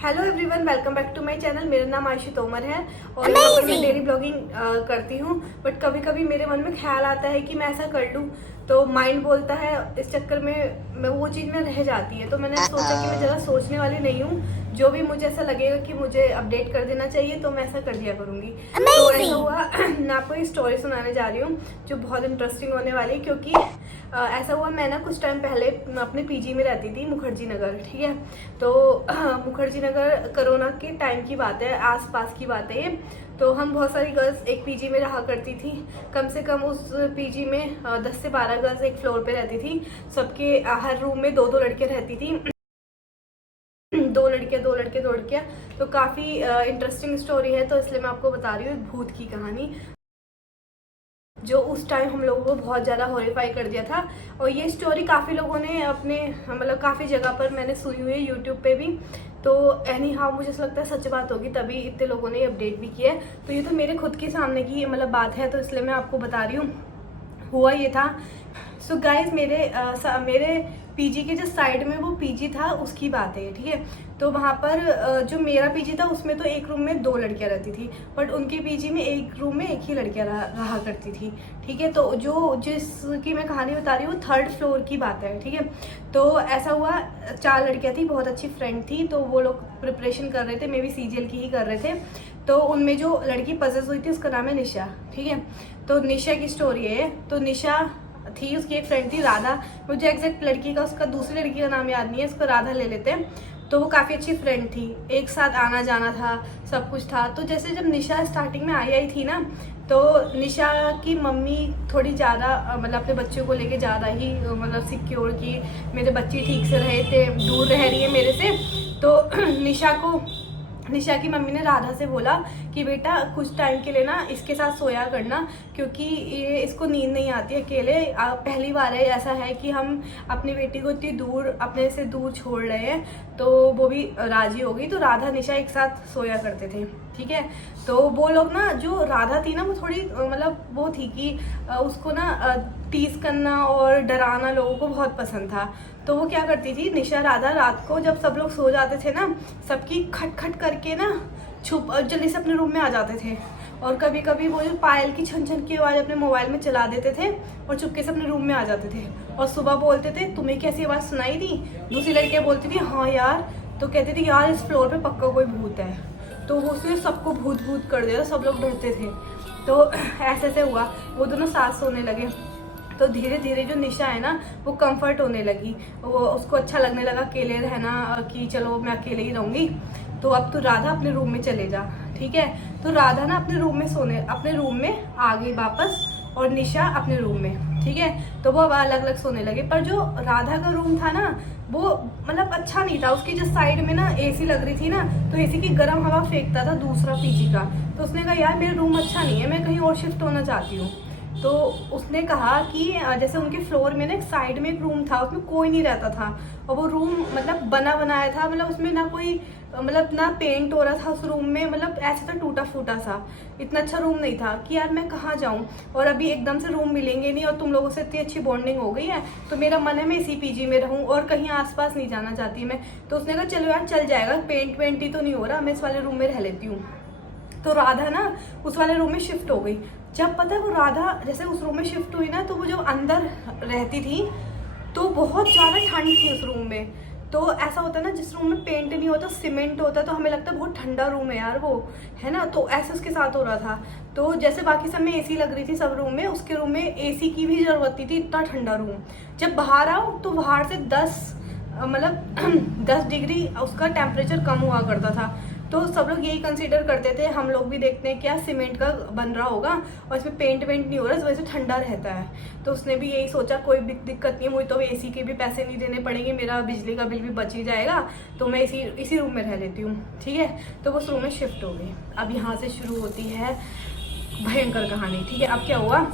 Hello everyone, welcome back to my channel. मेरा नाम आयुषी तोमर है और यहाँ पर मैं डेली ब्लॉगिंग करती हूँ। बट कभी कभी मेरे मन में ख्याल आता है कि मैं ऐसा कर लूँ, तो माइंड बोलता है, इस चक्कर में मैं वो चीज़ में रह जाती है। तो मैंने सोचा कि मैं ज़्यादा सोचने वाली नहीं हूँ, जो भी मुझे ऐसा लगेगा कि मुझे अपडेट कर देना चाहिए तो मैं ऐसा कर दिया करूँगी। तो ऐसा हुआ मैं आपको एक स्टोरी सुनाने जा रही हूँ जो बहुत इंटरेस्टिंग होने वाली है, क्योंकि ऐसा हुआ, मैं ना कुछ टाइम पहले अपने पीजी में रहती थी, मुखर्जी नगर। ठीक है, तो मुखर्जी नगर कोरोना के टाइम की बात है, आसपास की बात है ये। तो हम बहुत सारी गर्ल्स एक पीजी में रहा करती थी। कम से कम उस पीजी में 10 से 12 गर्ल्स एक फ्लोर पे रहती थी। सबके हर रूम में दो दो लड़कियां रहती थी, दो लड़कियां। तो काफ़ी इंटरेस्टिंग स्टोरी है, तो इसलिए मैं आपको बता रही हूँ भूत की कहानी, जो उस टाइम हम लोगों को बहुत ज़्यादा हॉरिफाई कर दिया था। और ये स्टोरी काफ़ी लोगों ने अपने मतलब काफ़ी जगह पर मैंने सुनी हुई है, यूट्यूब पे भी। तो एनी हाउ मुझे ऐसा लगता है सच बात होगी, तभी इतने लोगों ने अपडेट भी किया है। तो ये तो मेरे खुद के सामने की मतलब बात है, तो इसलिए मैं आपको बता रही हूँ। हुआ ये था, सो गाइज मेरे पीजी के जो साइड में वो पीजी था उसकी बात है, ठीक है। तो वहाँ पर जो मेरा पीजी था उसमें तो एक रूम में 2 लड़कियाँ रहती थी, बट उनके पीजी में एक रूम में एक ही लड़कियाँ रहा करती थी, ठीक है। तो जिसकी मैं कहानी बता रही हूँ 3rd फ्लोर की बात है, ठीक है। तो ऐसा हुआ, 4 लड़कियाँ थी, बहुत अच्छी फ्रेंड थी। तो वो लोग प्रिपरेशन कर रहे थे, मे बी सीजीएल की ही कर रहे थे। तो उनमें जो लड़की पजेस हुई थी उसका नाम है निशा, ठीक है। तो निशा की स्टोरी है। तो निशा थी, उसकी एक फ्रेंड थी राधा, मुझे एग्जैक्ट लड़की का उसका दूसरी लड़की का नाम याद नहीं है, उसको राधा ले लेते हैं। तो वो काफ़ी अच्छी फ्रेंड थी, एक साथ आना जाना था, सब कुछ था। तो जैसे जब निशा स्टार्टिंग में आई थी ना, तो निशा की मम्मी थोड़ी ज़्यादा मतलब अपने बच्चों को लेके ज़्यादा ही मतलब सिक्योर की, मेरे बच्चे ठीक से रहे थे, दूर रह रही है मेरे से। तो निशा की मम्मी ने राधा से बोला कि बेटा कुछ टाइम के लिए ना इसके साथ सोया करना, क्योंकि ये इसको नींद नहीं आती अकेले। पहली बार है ऐसा है कि हम अपनी बेटी को इतनी दूर अपने से दूर छोड़ रहे हैं। तो वो भी राजी हो गई। तो राधा निशा एक साथ सोया करते थे, ठीक है। तो वो लोग ना, जो राधा थी ना, वो थोड़ी मतलब वो थी कि उसको ना टीज करना और डराना लोगों को बहुत पसंद था। तो वो क्या करती थी, निशा राधा रात को जब सब लोग सो जाते थे ना, सबकी खटखट करके ना छुप जल्दी से अपने रूम में आ जाते थे। और कभी कभी वो जो पायल की छन छन की आवाज़ अपने मोबाइल में चला देते थे और चुपके से अपने रूम में आ जाते थे। और सुबह बोलते थे तुम्हें कैसी आवाज़ सुनाई दी? दूसरी लड़कियाँ बोलती थी हाँ यार। तो कहते थे यार इस फ्लोर पे पक्का कोई भूत है। तो वो उसने सबको भूत भूत कर दिया, सब लोग डरते थे। तो ऐसे हुआ, वो दोनों साथ सोने लगे। तो धीरे धीरे जो निशा है ना, वो कंफर्ट होने लगी, वो उसको अच्छा लगने लगा अकेले रहना, कि चलो मैं अकेले ही रहूँगी। तो अब तो राधा अपने रूम में चले जा, ठीक है। तो राधा ना अपने रूम में आ गई वापस, और निशा अपने रूम में, ठीक है। तो वो अब अलग अलग सोने लगे। पर जो राधा का रूम था ना, वो मतलब अच्छा नहीं था। उसकी जो साइड में ना एसी लग रही थी ना, तो एसी की गर्म हवा फेंकता था दूसरा पीजी का। तो उसने कहा यार मेरा रूम अच्छा नहीं है, मैं कहीं और शिफ्ट होना चाहती हूँ। तो उसने कहा कि जैसे उनके फ्लोर में ना एक साइड में एक रूम था, उसमें कोई नहीं रहता था। और वो रूम मतलब बना बनाया था, मतलब उसमें ना कोई मतलब ना पेंट हो रहा था उस रूम में, मतलब ऐसा था टूटा फूटा सा। इतना अच्छा रूम नहीं था कि यार मैं कहाँ जाऊँ, और अभी एकदम से रूम मिलेंगे नहीं, और तुम लोगों से इतनी अच्छी बॉन्डिंग हो गई है, तो मेरा मन है मैं इसी पीजी में रहूँ और कहीं आसपास नहीं जाना चाहती मैं। तो उसने कहा चलो यार चल जाएगा, पेंट वेंट ही तो नहीं हो रहा, मैं इस वाले रूम में रह लेती हूँ। तो राधा ना उस वाले रूम में शिफ्ट हो गई। जब पता है वो राधा जैसे उस रूम में शिफ्ट हुई ना, तो वो जो अंदर रहती थी तो बहुत ज़्यादा ठंड थी उस रूम में। तो ऐसा होता है ना, जिस रूम में पेंट नहीं होता, सीमेंट होता है, तो हमें लगता है बहुत ठंडा रूम है यार वो, है ना। तो ऐसे उसके साथ हो रहा था। तो जैसे बाकी सब में एसी लग रही थी सब रूम में, उसके रूम में एसी की भी जरूरत नहीं थी, इतना ठंडा रूम। जब बाहर आओ तो बाहर से 10 डिग्री उसका टेम्परेचर कम हुआ करता था। तो सब लोग यही कंसीडर करते थे, हम लोग भी देखते हैं क्या सीमेंट का बन रहा होगा और इसमें पेंट वेंट नहीं हो रहा, इस वजह से ठंडा रहता है। तो उसने भी यही सोचा कोई दिक्कत नहीं है, मुझे तो एसी के भी पैसे नहीं देने पड़ेंगे, मेरा बिजली का बिल भी बच ही जाएगा, तो मैं इसी रूम में रह लेती हूँ, ठीक है। तो वो उस रूम में शिफ्ट हो गई। अब यहाँ से शुरू होती है भयंकर कहानी, ठीक है। अब क्या हुआ,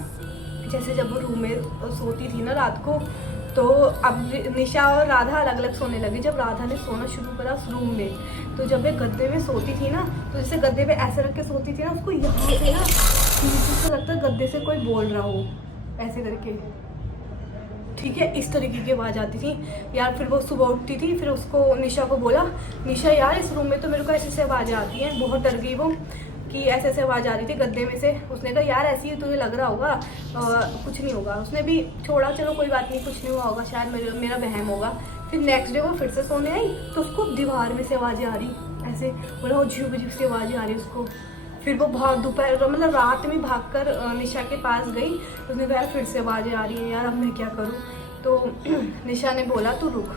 जैसे जब वो रूम में सोती थी ना रात को, तो अब निशा और राधा अलग अलग सोने लगी। जब राधा ने सोना शुरू करा उस रूम में, तो जब वे गद्दे में सोती थी ना, तो जैसे गद्दे पे ऐसे रख के सोती थी ना, उसको यहाँ से ना नीचे से लगता है गद्दे से कोई बोल रहा हो, ऐसे करके। ठीक है, इस तरीके की आवाज़ आती थी यार। फिर वो सुबह उठती थी, फिर उसको निशा को बोला, निशा यार इस रूम में तो मेरे को ऐसे ऐसे आवाज़ें आती हैं। बहुत डर गई वो कि ऐसे ऐसे आवाज़ आ रही थी गद्दे में से। उसने कहा यार ऐसी ही तुझे लग रहा होगा, कुछ नहीं होगा। उसने भी छोड़ा, चलो कोई बात नहीं, कुछ नहीं हुआ होगा, शायद मेरा वहम होगा। फिर नेक्स्ट डे वो फिर से सोने आई तो उसको दीवार में से आवाज़ें आ रही, ऐसे बोला, अजीब अजीब सी आवाज़ें आ रही उसको। फिर वो दोपहर मतलब रात में भागकर निशा के पास गई। उसने कहा यार फिर से आवाज़ें आ रही है यार, अब मैं क्या करूँ। तो निशा ने बोला तू रुक,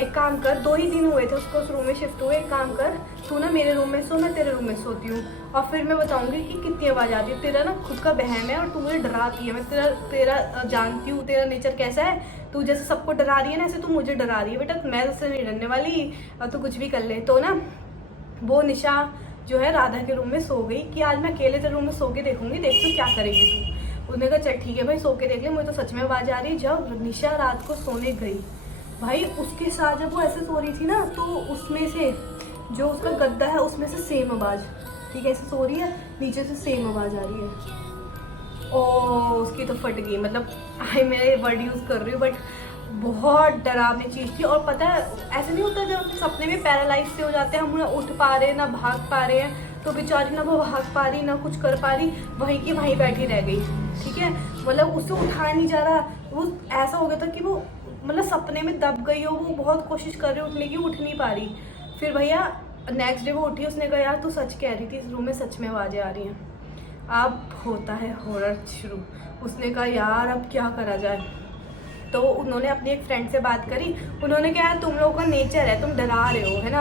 एक काम कर, 2 ही दिन हुए थे उसको उस रूम में शिफ्ट हुए, एक काम कर तू ना मेरे रूम में सो, मैं तेरे रूम में सोती हूँ, और फिर मैं बताऊँगी कि कितनी आवाज़ आती है। तेरा ना खुद का बहम है और तू मुझे डराती है। मैं तेरा जानती हूँ तेरा नेचर कैसा है। तू जैसे सबको डरा रही है ना, ऐसे तू मुझे डरा रही है। बेटा मैं तुझसे नहीं डरने वाली, और तू कुछ भी कर ले। तो ना वो निशा जो है राधा के रूम में सो गई कि आज मैं अकेले तेरे रूम में सो के देखूंगी, देख तू क्या करेगी तू। उसने कहा चल ठीक है भाई, सो के देख ले, मुझे तो सच में आवाज़ आ रही है। जब निशा रात को सोने गई भाई, उसके साथ जब वो ऐसे सो रही थी ना, तो उसमें से जो उसका गद्दा है उसमें से सेम आवाज़, ठीक है, ऐसे सो रही है, नीचे से सेम आवाज़ आ रही है। ओ उसकी तो फट गई, मतलब मैं वर्ड यूज़ कर रही हूँ, बट बहुत डरावनी चीज़ थी। और पता है ऐसे नहीं होता जब सपने में पैरालाइज से हो जाते हैं, हम ना उठ पा रहे हैं ना भाग पा रहे हैं, तो बेचारी ना वो भाग पा रही ना कुछ कर पा रही, वहीं की वहीं बैठी रह गई। ठीक है, मतलब उससे उठाया नहीं जा रहा। वो ऐसा हो गया था कि वो मतलब सपने में दब गई हो, वो बहुत कोशिश कर रही है उठने की, उठ नहीं पा रही। फिर भैया नेक्स्ट डे वो उठी, उसने कहा यार तू सच कह रही थी, इस रूम में सच में आवाज़ें आ रही हैं। अब होता है हॉरर शुरू। उसने कहा यार अब क्या करा जाए। तो उन्होंने अपनी एक फ्रेंड से बात करी। उन्होंने कहा तुम लोगों का नेचर है, तुम डरा रहे हो, है ना।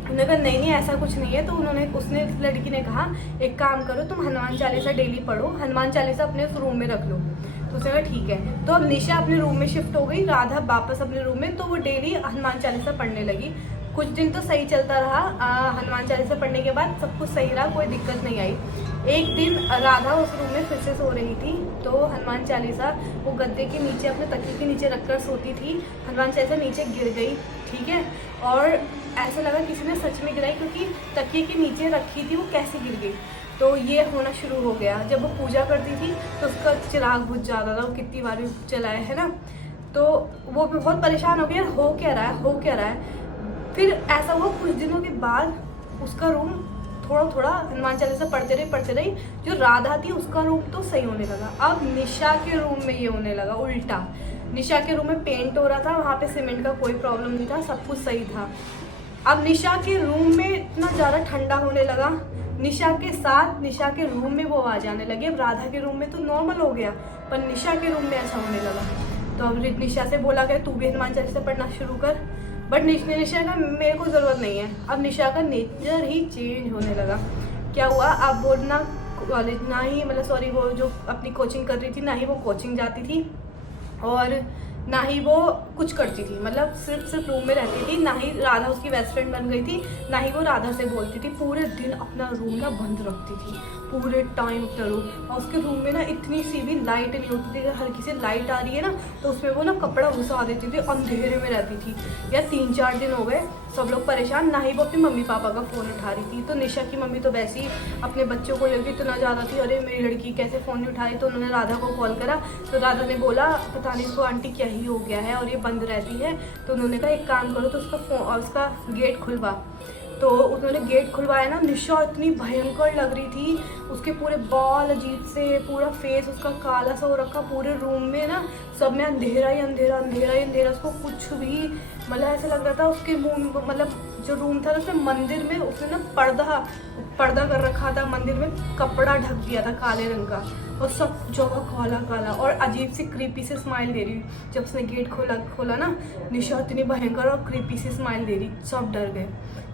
उन्होंने कहा नहीं नहीं ऐसा कुछ नहीं है। तो उसने लड़की ने कहा एक काम करो, तुम हनुमान चालीसा डेली पढ़ो, हनुमान चालीसा अपने उस रूम में रख लो। तो उसने कहा ठीक है। तो अब निशा अपने रूम में शिफ्ट हो गई, राधा वापस अपने रूम में। तो वो डेली हनुमान चालीसा पढ़ने लगी। कुछ दिन तो सही चलता रहा। हनुमान चालीसा पढ़ने के बाद सब कुछ सही रहा, कोई दिक्कत नहीं आई। एक दिन राधा उस रूम में फिर से सो रही थी, तो हनुमान चालीसा वो गद्दे के नीचे अपने तकिए के नीचे रखकर सोती थी। हनुमान चालीसा नीचे गिर गई, ठीक है, और ऐसा लगा किसी ने सच में गिराई, क्योंकि तकिए के नीचे रखी थी, वो कैसे गिर गई। तो ये होना शुरू हो गया। जब वो पूजा करती थी तो उसका चिराग बुझ जाता था, वो कितनी बार भी जलाए, है ना। तो वो भी बहुत परेशान हो गया, हो क्या रहा है, हो क्या रहा है। फिर ऐसा हुआ कुछ दिनों के बाद उसका रूम थोड़ा थोड़ा हनुमान चालीसा पढ़ते रही। जो राधा थी उसका रूम तो सही होने लगा। अब निशा के रूम में ये होने लगा उल्टा। निशा के रूम में पेंट हो रहा था, वहाँ पे सीमेंट का कोई प्रॉब्लम नहीं था, सब कुछ सही था। अब निशा के रूम में इतना ज़्यादा ठंडा होने लगा, निशा के साथ निशा के रूम में वो आवाज़ आने लगी। अब राधा के रूम में तो नॉर्मल हो गया, पर निशा के रूम में ऐसा होने लगा। तो अब निशा से बोला गया तू भी हनुमान चालीसा पढ़ना शुरू कर, बट निशा का मेरे को ज़रूरत नहीं है। अब निशा का नेचर ही चेंज होने लगा। क्या हुआ, अब वो ना कॉलेज ना ही मतलब सॉरी वो जो अपनी कोचिंग कर रही थी, ना ही वो कोचिंग जाती थी और ना ही वो कुछ करती थी, मतलब सिर्फ रूम में रहती थी। ना ही राधा उसकी बेस्ट फ्रेंड बन गई थी, ना ही वो राधा से बोलती थी। पूरे दिन अपना रूम ना बंद रखती थी, पूरे टाइम अपना रूम। और उसके रूम में ना इतनी सी भी लाइट नहीं होती थी। अगर हल्की सी लाइट आ रही है ना तो उसमें वो ना कपड़ा घुसा देती थी, अंधेरे में रहती थी। या 3-4 दिन हो गए, सब लोग परेशान। ना ही वो अपनी मम्मी पापा का फ़ोन उठा रही थी। तो निशा की मम्मी तो वैसे ही अपने बच्चों को लेकर इतना ज़्यादा थी, अरे मेरी लड़की कैसे फ़ोन नहीं उठा रही। तो उन्होंने राधा को कॉल करा, तो राधा ने बोला पता नहीं इसको आंटी क्या ही हो गया है और ये बंद रहती है। तो उन्होंने कहा एक काम करो, तो उसका गेट खुलवा। तो उन्होंने गेट खुलवाया ना, निशा इतनी भयंकर लग रही थी। उसके पूरे बाल अजीब से, पूरा फेस उसका काला सा हो रखा। पूरे रूम में ना सब में अंधेरा ही अंधेरा। उसको कुछ भी मतलब ऐसा लग रहा था उसके मुंह, मतलब जो रूम था उसमें मंदिर में उसने ना पर्दा कर रखा था। मंदिर में कपड़ा ढक दिया था काले रंग का, और सब जगह काला और अजीब सी क्रीपी से स्माइल दे रही। जब उसने गेट खोला ना, निशा इतनी भयंकर और क्रीपी सी स्माइल दे रही, सब डर गए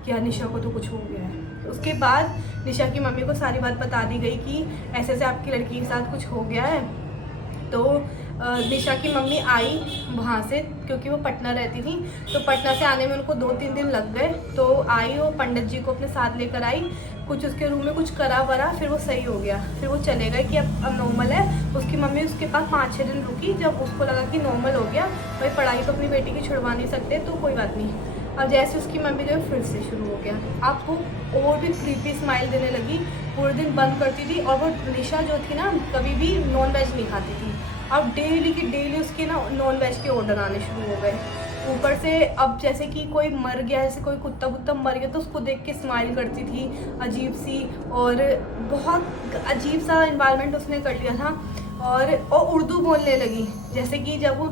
कि यार निशा को तो कुछ हो गया है। उसके बाद निशा की मम्मी को सारी बात बता दी गई कि ऐसे ऐसे आपकी लड़की के साथ कुछ हो गया है। तो निशा की मम्मी आई वहाँ से, क्योंकि वो पटना रहती थी, तो पटना से आने में उनको 2-3 दिन लग गए। तो आई, वो पंडित जी को अपने साथ लेकर आई, कुछ उसके रूम में कुछ करा वरा, फिर वो सही हो गया। फिर वो चले गए कि अब नॉर्मल है। उसकी मम्मी उसके पास 5-6 दिन रुकी, जब उसको लगा कि नॉर्मल हो गया, भाई पढ़ाई तो अपनी बेटी की छुड़वा नहीं सकते, तो कोई बात नहीं। अब जैसे उसकी मम्मी जो है फिर से शुरू हो गया, अब वो और भी क्रीपी स्माइल देने लगी, पूरे दिन बंद करती थी। और वो निशा जो थी ना, कभी भी नॉन वेज नहीं खाती थी। अब डेली की डेली उसके ना नॉन वेज के ऑर्डर आने शुरू हो गए। ऊपर से अब जैसे कि कोई मर गया, जैसे कोई कुत्ता वुत्ता मर गया तो उसको देख के स्माइल करती थी अजीब सी, और बहुत अजीब सा इन्वायरमेंट उसने कर लिया था। और उर्दू बोलने लगी, जैसे कि जब वो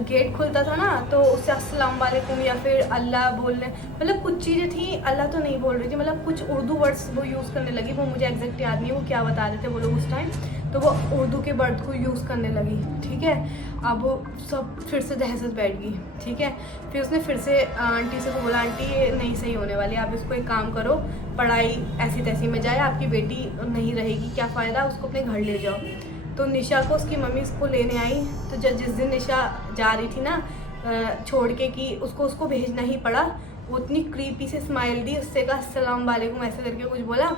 गेट खुलता था ना तो उससे अस्सलाम वालेकुम या फिर अल्लाह बोलने, मतलब कुछ चीज़ें थी, अल्लाह तो नहीं बोल रही थी, मतलब कुछ उर्दू वर्ड्स वो यूज़ करने लगी। वो मुझे एग्जैक्ट याद नहीं वो क्या बता रहे थे वो लोग उस टाइम, तो वो उर्दू के वर्ड को यूज़ करने लगी। ठीक है, अब सब फिर से दहशत बैठ गई। ठीक है, फिर उसने फिर से आंटी से बोला, आंटी ये नहीं सही होने वाली, आप इसको एक काम करो, पढ़ाई ऐसी तैसी में जाए, आपकी बेटी नहीं रहेगी, क्या फ़ायदा, उसको अपने घर ले जाओ। तो निशा को उसकी मम्मी उसको लेने आई। तो जिस दिन निशा जा रही थी ना छोड़ के कि उसको भेजना ही पड़ा, वो इतनी क्रीपी से स्माइल दी, उससे कहा अस्सलाम वालेकुम ऐसे करके कुछ बोला,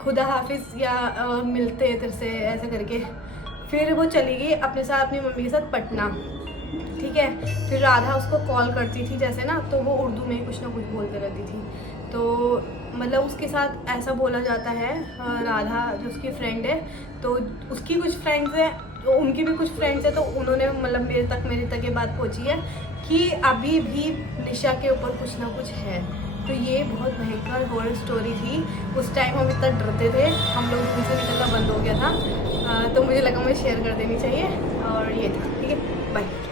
खुदा हाफिज़ या मिलते तेरे से ऐसे करके। फिर वो चली गई अपने साथ अपनी मम्मी के साथ पटना। ठीक है, फिर राधा उसको कॉल करती थी जैसे ना, तो वो उर्दू में कुछ ना कुछ बोलते रहती थी। तो मतलब उसके साथ ऐसा बोला जाता है, राधा जो उसकी फ्रेंड है, तो उसकी कुछ फ्रेंड्स हैं, तो उनकी भी कुछ फ्रेंड्स हैं, तो उन्होंने मतलब मेरे तक ये बात पहुंची है कि अभी भी निशा के ऊपर कुछ ना कुछ है। तो ये बहुत भयंकर हॉरर स्टोरी थी। उस टाइम हम इतना डरते थे, हम लोग घर से निकलना बंद हो गया था। तो मुझे लगा मुझे शेयर कर देनी चाहिए, और ये था। ठीक है, बाय।